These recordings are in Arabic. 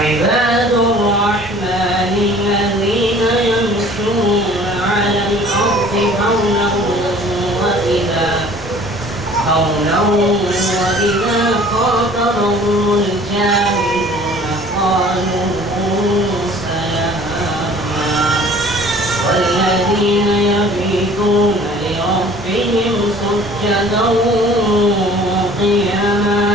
وعباد الرحمن الذين يمشون على الأرض هونا وإذا خاطبهم الجاهلون قالوا سلاما والذين يبيتون لربهم سجدا قياما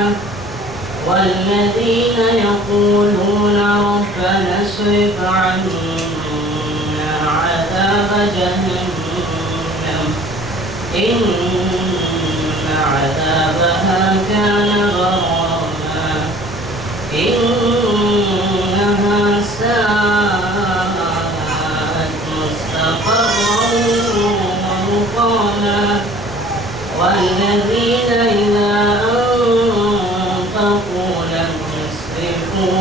والذين يقولون ربنا اصرف عنا عذاب جهنم إن عذابها كان غراما إنها ساءت مستقرا ومقاما والذين إذا أنفقوا لم يسرفوا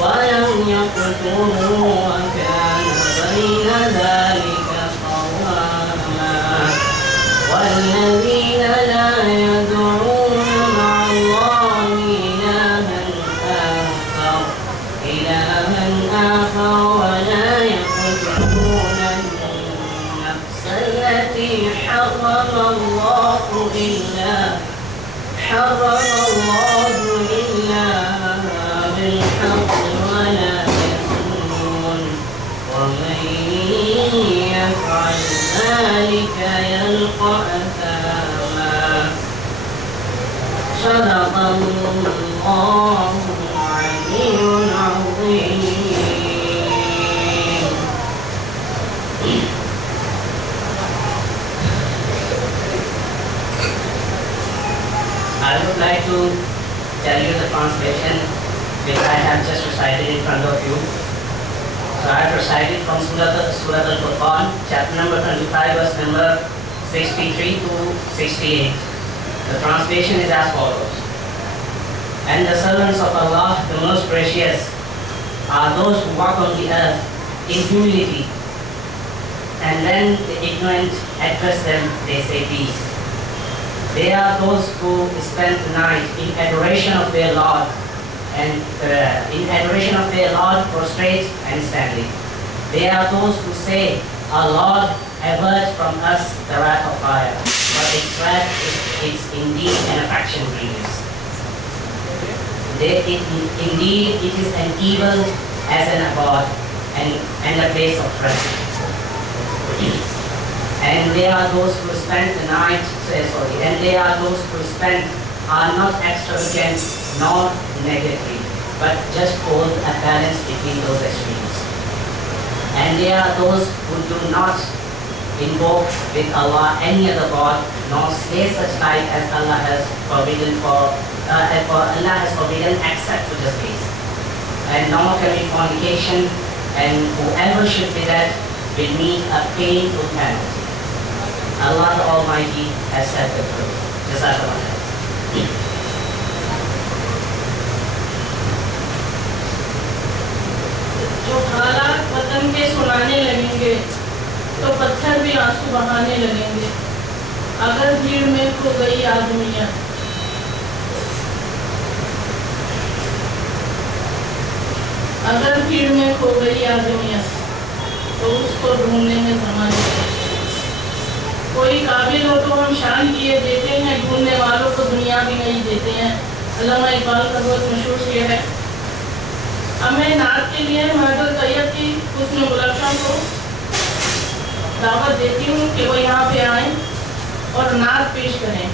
ولم يقتروا وكان بين ذلك قواما والذين لا يدعون مع الله إلها آخر ولا يقتلون النفس التي حرم الله إلا بالحق ولا يزنون ومن يفعل ذلك يلقى أثاما صدق الله العلي العظيم. I would like to tell you the translation which I have just recited in front of you. So I have recited from Surah Al-Furqan, chapter number 25, verse number 63 to 68. The translation is as follows. And the servants of Allah, the most precious, are those who walk on the earth in humility. And when the ignorant address them, they say peace. They are those who spend the night in adoration of their Lord, and prostrate and standing. They are those who say, our Lord, avert from us the wrath of fire, but its wrath is indeed an affection grievous. Indeed, it is an evil as an abode and a place of rest. And they are those who spend the night, are not extravagant nor negative, but just hold a balance between those extremes. And they are those who do not invoke with Allah any other God, nor slay such life as Allah has forbidden except to the case. And nor commit fornication, and whoever should be that will meet a painful penalty. Allah the Almighty has said the truth. Jazakallah. जो हालात वतन के सुनाने लगेंगे तो पत्थर भी आंसू बहाने लगेंगे। अगर भीड़ में खो गई आदमियाँ, अगर भीड़ में खो गई आदमियाँ तो उसको ढूंढने में ज़माने लगेगा। कोई काबिल हो तो हम शान किए देते हैं, ढूंढने वालों को दुनिया भी नहीं देते हैं। अल्लामा इकबाल का बहुत मशहूर शेर है। अब मैं नात के लिए महद अलतैब की हुस्न गुलशन को दावत देती हूँ कि वो यहाँ पे आएँ और नात पेश करें।